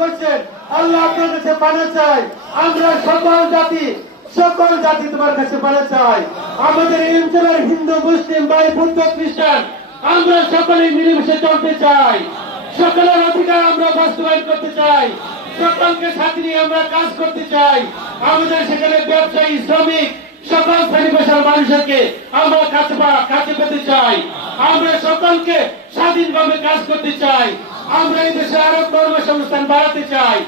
করছেন। আল্লাহ আপনার কাছে পানা চাই, আমরা সকল জাতি তোমার কাছে পানা চাই। আমাদের এই অঞ্চলের হিন্দু মুসলিম ভাই বৌদ্ধ খ্রিস্টান আমরা সকলে মিলেমিশে চলতে চাই। সকলের অধিকার আমরা বাস্তবায়ন করতে চাই, সকলকে সাথে নিয়ে আমরা কাজ করতে চাই। আমাদের সেখানে ব্যবসায়ী শ্রমিক সকল শ্রেণী পেশার মানুষকে আমরা কাছে পেতে চাই। আমরা সকলকে স্বাধীনভাবে কাজ করতে চাই। আমরা এই দেশে আরো কর্মসংস্থান বাড়াতে চাই।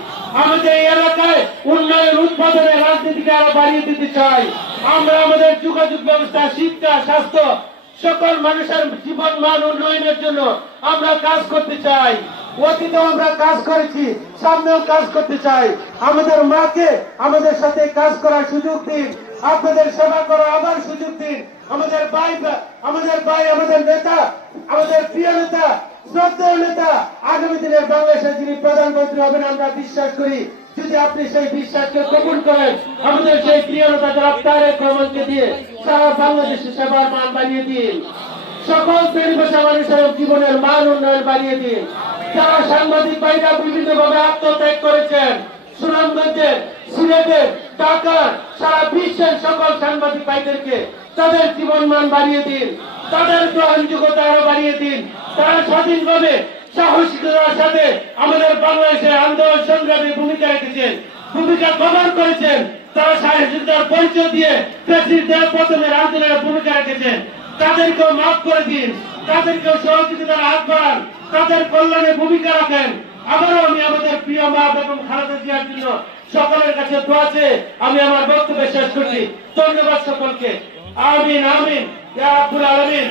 আমাদের এই এলাকায় উন্নয়ন উৎপাদনের রাজনীতিকে আরো বাড়িয়ে দিতে চাই। আমরা আমাদের যোগাযোগ ব্যবস্থা, শিক্ষা, স্বাস্থ্য সকল মানুষের জীবন মান উন্নয়নের জন্য আমরা কাজ করতে চাই। অতীতেও আমরা কাজ করেছি, সামনেও কাজ করতে চাই। আমাদের মাকে আমাদের সাথে কাজ করার সুযোগ দিন, আপনাদের সেবা করার আবার সুযোগ দিন। আমাদের ভাই, আমাদের নেতা, আমাদের প্রিয় নেতা, শ্রদ্ধেয় নেতা, আগামী দিনের বাংলাদেশের যিনি প্রধানমন্ত্রী হবেন আমরা বিশ্বাস করি। যদি আপনি সেই বিশ্বাসকে কবুল করেন, আমাদের সেই প্রিয় নেতা জনাব তারেক রহমানকে দিয়ে সারা বাংলাদেশের সেবার মান বাড়িয়ে দিন, সকল শ্রেণী পেশা মানুষের জীবনের মান উন্নয়ন বাড়িয়ে দিন। যারা সাংবাদিক ভাইরা বিভিন্নভাবে আত্মত্যাগ করেছেন, সুনামগঞ্জের, সিলেটের, ঢাকার, সারা বিশ্বের সকল সাংবাদিক ভাইদেরকে তাদের জীবন মান বাড়িয়ে দিন, তাদের গ্রহণযোগ্যতা আরো বাড়িয়ে দিন। তারা স্বাধীনভাবে সাহসিকতার সাথে আমাদের বাংলাদেশের আন্দোলন সংগ্রামে ভূমিকা রেখেছেন, ভূমিকা কভার করেছেন। তারা সাহসিকতার পরিচয় দিয়ে প্রেসিডেন্ট পতনের আন্দোলনে ভূমিকা রেখেছেন। তাদেরকেও মাফ করে দিন, তাদেরকেও সহযোগিতার হাত বাড়ান, তাদের কল্যাণে ভূমিকা রাখেন। আবারও আমি আমাদের প্রিয় মা বেগম খালেদা জিয়ার জন্য সকলের কাছে দোয়া চেয়ে আমি আমার বক্তব্য শেষ করছি। ধন্যবাদ সকলকে। আমিন আমিন ইয়া রাব্বুল আলামিন।